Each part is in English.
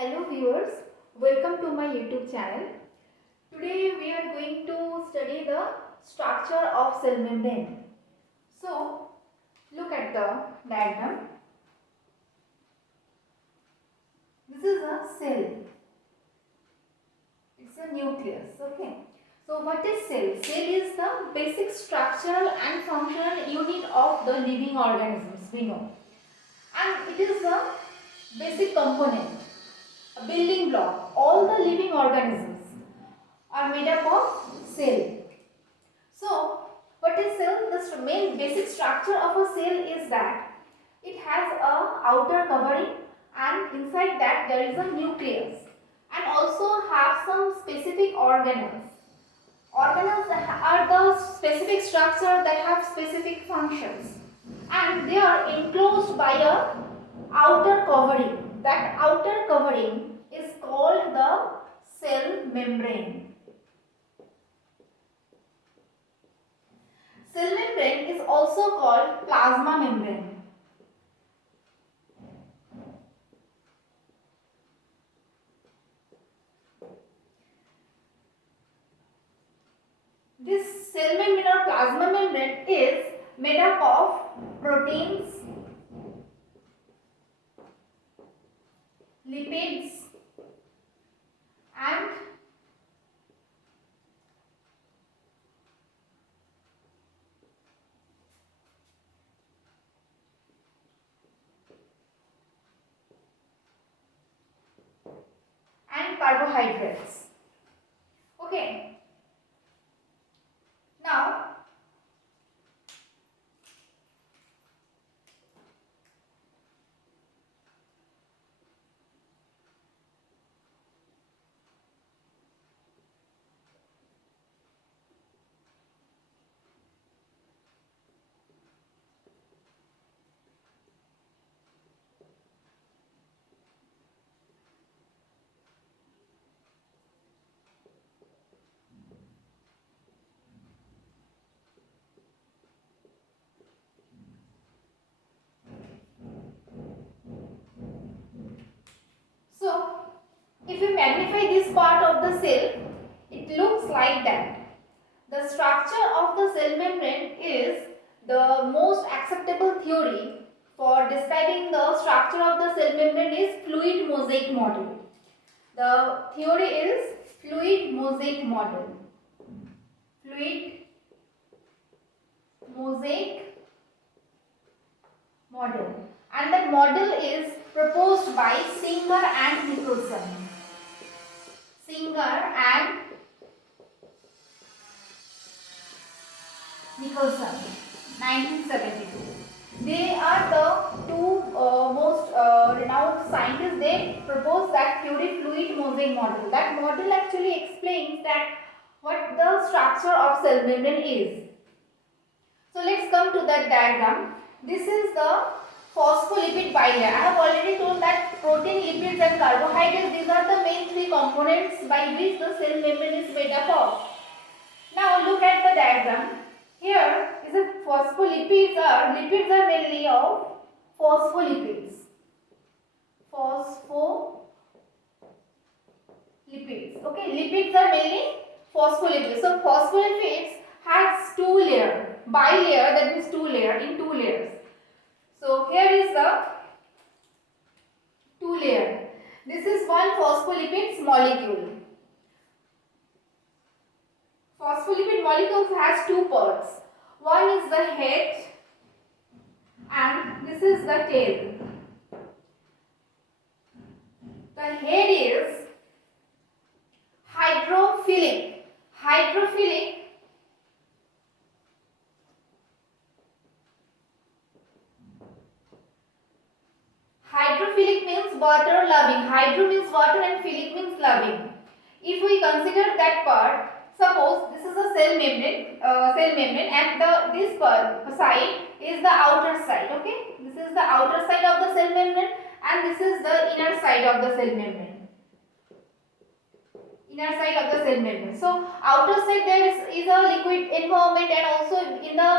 Hello viewers, welcome to my YouTube channel. Today we are going to study the structure of cell membrane. So look at the diagram. This is a cell. It's a nucleus. Okay. So what is cell? Cell is the basic structural and functional unit of the living organisms, we know. And it is the basic component, a building block. All the living organisms are made up of cell. So, what is cell? The main basic structure of a cell is that it has a outer covering and inside that there is a nucleus and also have some specific organelles. Organelles are the specific structure that have specific functions and they are enclosed by a outer covering. That outer covering is called the cell membrane. Cell membrane is also called plasma membrane. This cell membrane or plasma membrane is made up of proteins, lipids and carbohydrates. Okay. Now if we magnify this part of the cell, it looks like that. The structure of the cell membrane is the most acceptable theory for describing the structure of the cell membrane is fluid mosaic model. The theory is fluid mosaic model. Fluid mosaic model. And that model is proposed by Singer and Nicholson. Singer and Nicholson, 1972. They are the two most renowned scientists. They propose that theory fluid mosaic model. That model actually explains that what the structure of cell membrane is. So let's come to that diagram. This is the phospholipid bilayer. I have already told that protein, lipids and carbohydrates, these are the main three components by which the cell membrane is made up of. Now look at the diagram. Here is a phospholipids lipids are mainly of phospholipids. Phospholipids. Okay, lipids are mainly phospholipids. So phospholipids has two layers. Bilayer, that means two layers. So here is the two layer. This is one phospholipids molecule. Phospholipid molecules has two parts. One is the head and this is the tail. The head is hydrophilic. Hydrophilic means water loving. Hydro means water and philic means loving. If we consider that part, suppose this is a cell membrane, and this side is the outer side. Okay, this is the outer side of the cell membrane, and this is the inner side of the cell membrane. So outer side there is a liquid environment, and also in the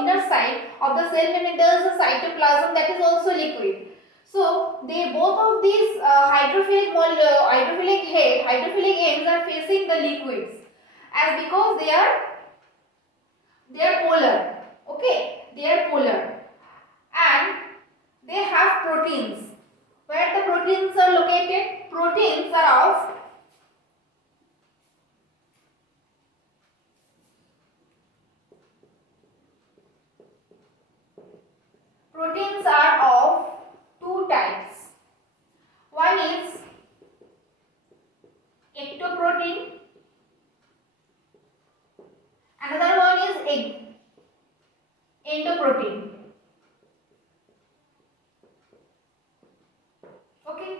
inner side of the cell membrane there is a cytoplasm that is also liquid. So they both of these hydrophilic ends are facing the liquids, as because they are polar. Okay, they are polar, and they have proteins. Where the proteins are located? Proteins are of two types. One is ectoprotein, another one is endoprotein. Okay,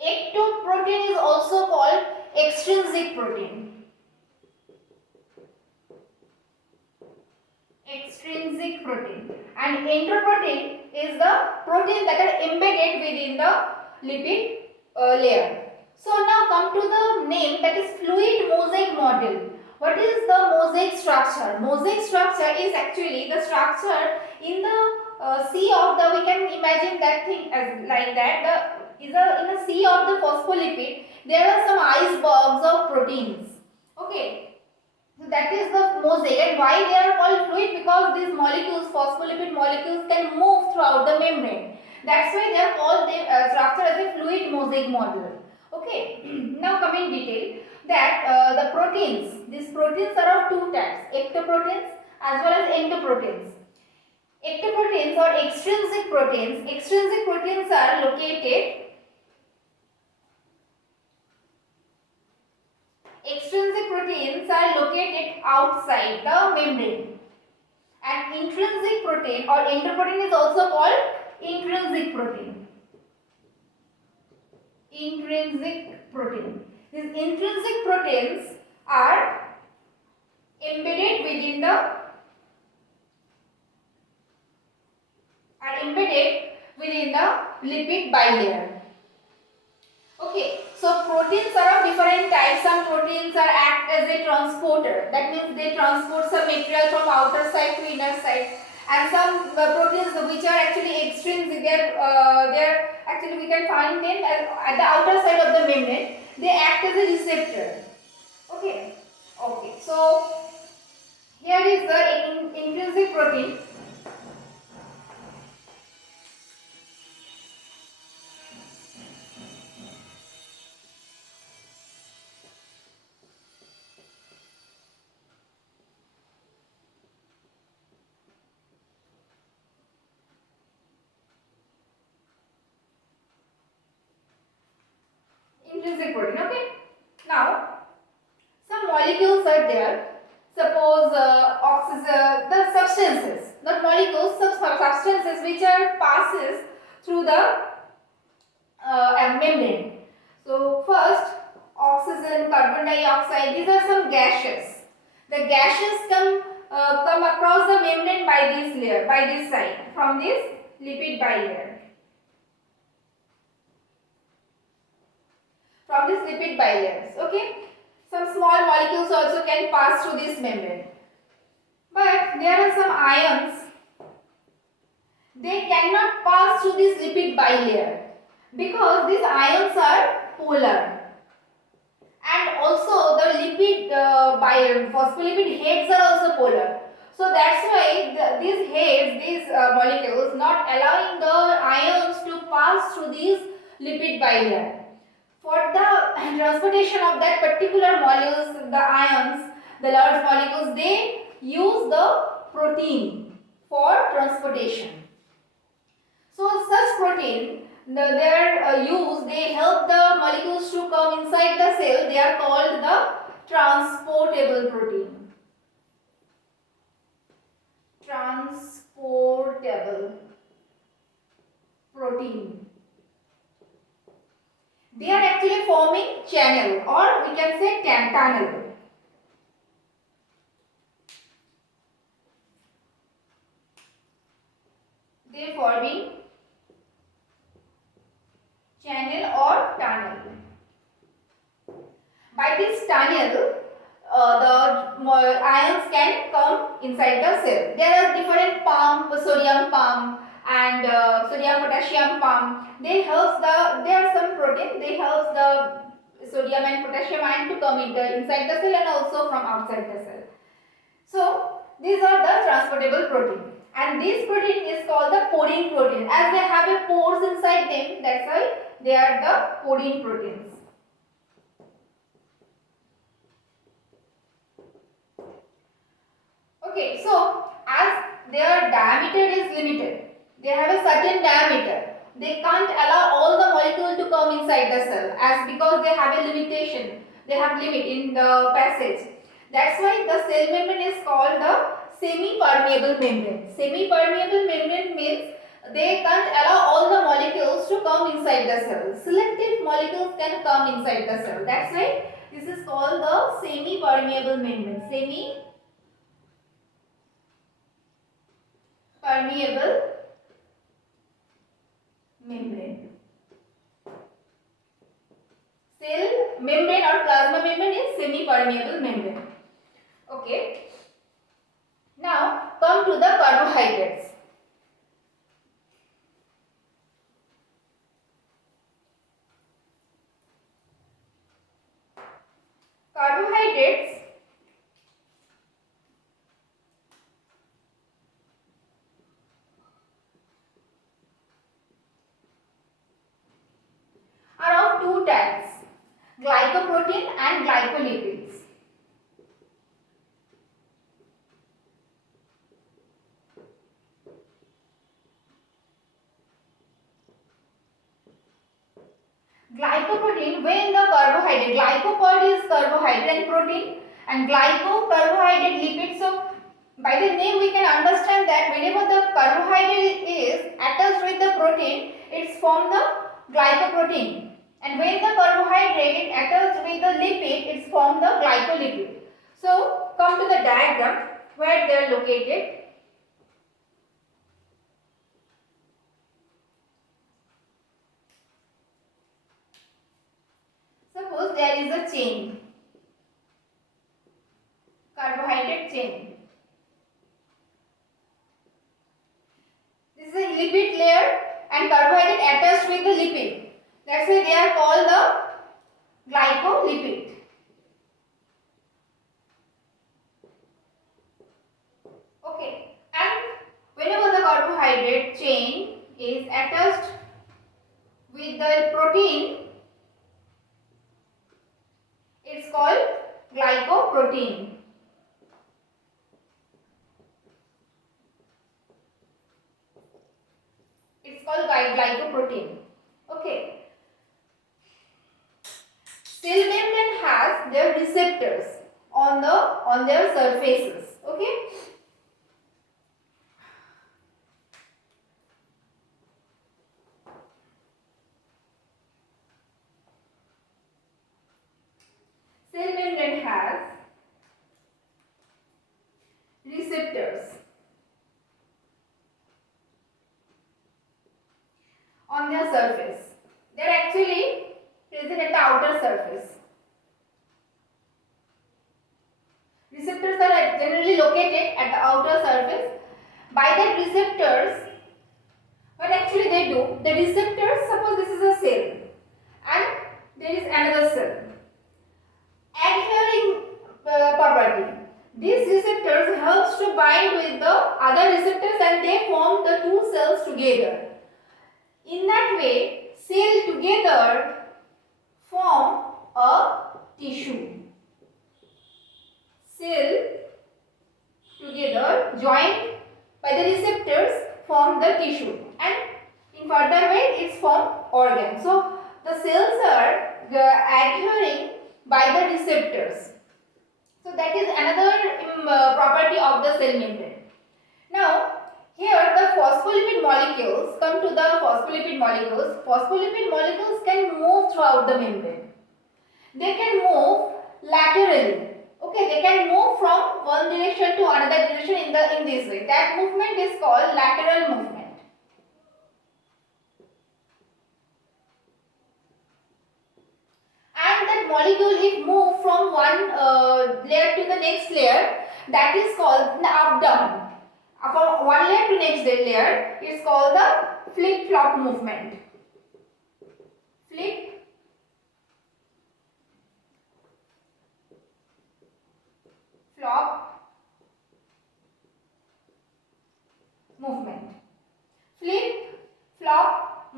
ectoprotein is also called extrinsic protein. Extrinsic protein, and endoprotein is the protein that are embedded within the lipid layer. So now come to the name, that is fluid mosaic model. What is the mosaic structure? Mosaic structure is actually the structure in the sea of the, we can imagine that thing as like that, in the sea of the phospholipid there are some icebergs of proteins. Okay, so that is the mosaic. And why they are called fluid? Because these molecules, phospholipid molecules, can move throughout the membrane. That's why they are called the structure as a fluid mosaic model. Okay, now come in detail that the proteins, these proteins are of two types, ectoproteins as well as endoproteins. Ectoproteins or extrinsic proteins. Extrinsic proteins are located outside the membrane, and intrinsic protein or endoprotein is also called intrinsic protein. Intrinsic protein. These intrinsic proteins are embedded within the lipid bilayer. Okay, so proteins are of different types. Some proteins are act as a transporter. That means they transport some material from outer side to inner side. And some proteins which are actually extrinsic, they're actually, we can find them at the outer side of the membrane. They act as a receptor. Okay. Okay. So here is the intrinsic protein. Intrinsic protein. Okay. Now some molecules are there. Suppose oxygen, the substances, not molecules, substances which are passes through the membrane. So first, oxygen, carbon dioxide, these are some gases. The gases come across the membrane by this layer, by this side, from this lipid bilayer. From this lipid bilayers, okay. Some small molecules also can pass through this membrane. But there are some ions, they cannot pass through this lipid bilayer because these ions are polar. And also the lipid phospholipid heads are also polar. So that's why these heads, these molecules, not allowing the ions to pass through these lipid bilayer. For the transportation of that particular molecules, the ions, the large molecules, they use the protein for transportation. So such protein, their use, they help the molecules to come inside the cell. They are called the transportable protein. Transportable protein. They are actually forming channel, or we can say tunnel. They are forming channel or tunnel. By this tunnel, the ions can come inside the cell. There are different pump, sodium pump and sodium potassium pump. They help the sodium and potassium ion to come inside the cell and also from outside the cell. So these are the transportable protein, and this protein is called the porine protein. As they have a pores inside them, that's why they are the porine proteins. Okay, so as their diameter is limited, they have a certain diameter. They can't allow all the molecule to come inside the cell, as because they have a limitation. They have limit in the passage. That's why the cell membrane is called the semi-permeable membrane. Semi-permeable membrane means they can't allow all the molecules to come inside the cell. Selective molecules can come inside the cell. That's why this is called the semi-permeable membrane. Semi-permeable membrane. Cell membrane or plasma membrane is semi-permeable membrane. Okay. Now come to the carbohydrates. Carbohydrates are of two types, glycoprotein and glycolipids. Glycoprotein, when the carbohydrate, glycopod is carbohydrate and protein, and glyco carbohydrate lipid. So by the name we can understand that whenever the carbohydrate is attached with the protein, it's formed the glycoprotein, and when the carbohydrate is attached with the lipid, it's formed the glycolipid. So come to the diagram where they are located. Suppose there is a chain, carbohydrate chain. This is a lipid layer and carbohydrate attached with the lipid. That's why they are called the glycolipid. Okay, and whenever the carbohydrate chain is attached with the protein, it's called glycoprotein. It's called glycoprotein. Okay. Cell membrane has their receptors on their surfaces. Okay. Cell membrane has receptors on their surface. They are actually present at the outer surface. Receptors are generally located at the outer surface. By that receptors, what actually they do, the receptors, suppose this is a cell and there is another cell. Adhering property. These receptors helps to bind with the other receptors and they form the two cells together. In that way, cell together form a tissue. Cell together joined by the receptors form the tissue, and in further way it's form organ. So the cells are adhering by the receptors. So that is another property of the cell membrane. Now here the phospholipid molecules, come to the phospholipid molecules. Phospholipid molecules can move throughout the membrane. They can move laterally. Okay, they can move from one direction to another direction in this way. That movement is called lateral movement. And that molecule, if moved from one layer to the next layer, that is called the up down. From one layer to next layer, it's called the flip flop movement. Flip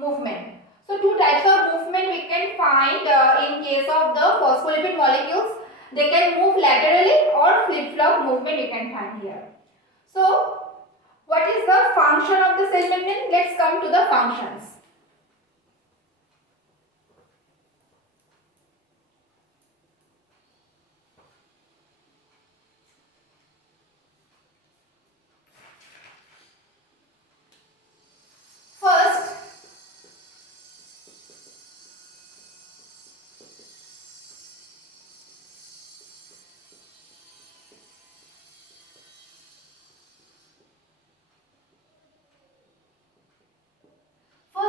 movement. So two types of movement we can find in case of the phospholipid molecules. They can move laterally or flip-flop movement we can find here. So what is the function of the cell membrane? Let's come to the functions. First,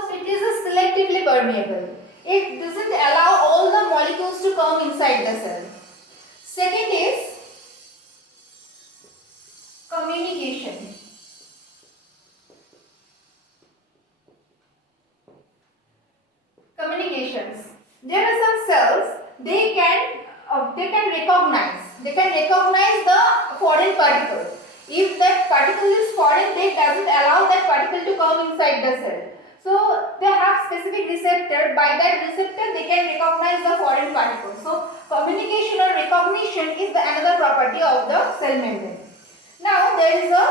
it is a selectively permeable. It doesn't allow all the molecules to come inside the cell. Second is communication. Communications. There are some cells, they can recognize the foreign particle. If that particle is foreign, they doesn't allow that particle to come inside the cell. So they have specific receptor. By that receptor, they can recognize the foreign particle. So communication or recognition is the another property of the cell membrane. Now there is a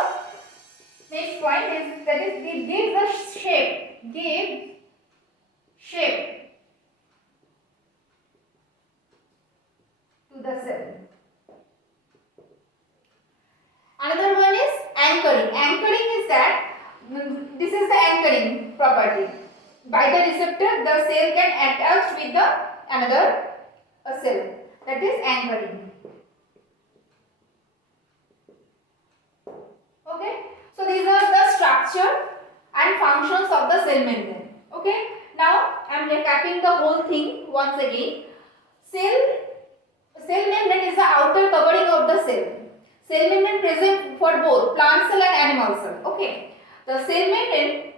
next point is that is it gives the shape to the cell. Another one is anchoring. Anchoring is that this is the anchoring property. By the receptor, the cell can attach with the another cell. That is anchoring. Okay. So these are the structure and functions of the cell membrane. Okay. Now I am recapping the whole thing once again. Cell membrane is the outer covering of the cell. Cell membrane present for both plant cell and animal cell. Okay. The cell membrane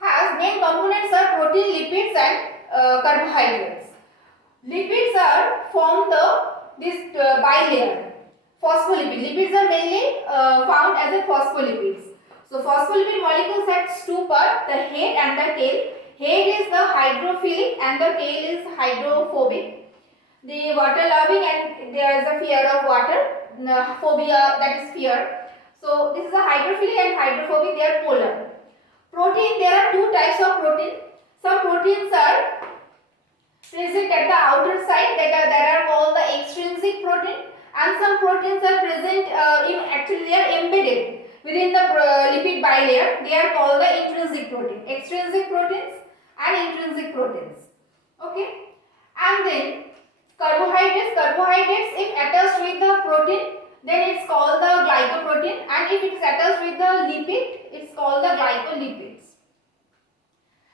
has main components are protein, lipids and carbohydrates. Lipids are form this bilayer. Phospholipid. Lipids are mainly found as a phospholipids. So phospholipid molecules have two parts, the head and the tail. Head is the hydrophilic and the tail is hydrophobic. The water loving and there is a fear of water. Phobia, that is fear. So this is a hydrophilic and hydrophobic, they are polar. Protein, there are two types of protein. Some proteins are present at the outer side that are called the extrinsic protein, and some proteins are present actually they are embedded within the lipid bilayer. They are called the intrinsic protein. Extrinsic proteins and intrinsic proteins. Okay. And then carbohydrates if attached with the protein, then it's called the glycoprotein, and if it is attached with the lipid, it's called the glycolipids.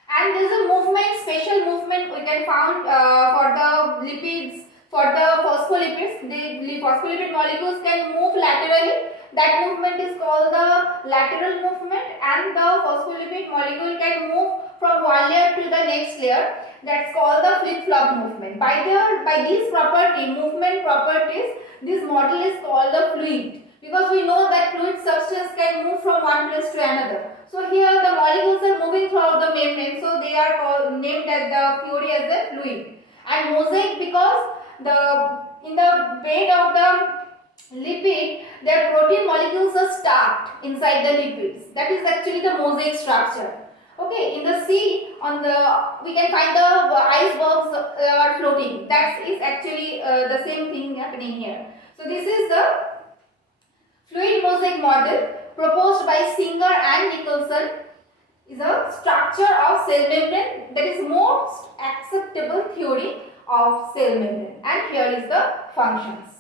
And there is a movement, special movement we can found for the lipids, for the phospholipids. The phospholipid molecules can move laterally. That movement is called the lateral movement, and the phospholipid molecule can move from one layer to the next layer. That's called the flip-flop movement. By these movement properties, this model is called the fluid, because we know that fluid substance can move from one place to another. So here the molecules are moving throughout the membrane, so they are named as the theory as a fluid. And mosaic, because in the bed of the lipid, their protein molecules are stacked inside the lipids. That is actually the mosaic structure. Okay, in the sea, we can find the icebergs are floating. That is actually the same thing happening here. So this is the fluid mosaic model proposed by Singer and Nicholson. Is a structure of cell membrane that is most acceptable theory of cell membrane, and here is the functions.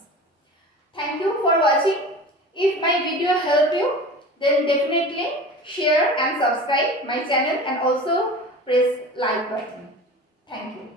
Thank you for watching. If my video helped you, then definitely share and subscribe my channel and also press like button. Thank you.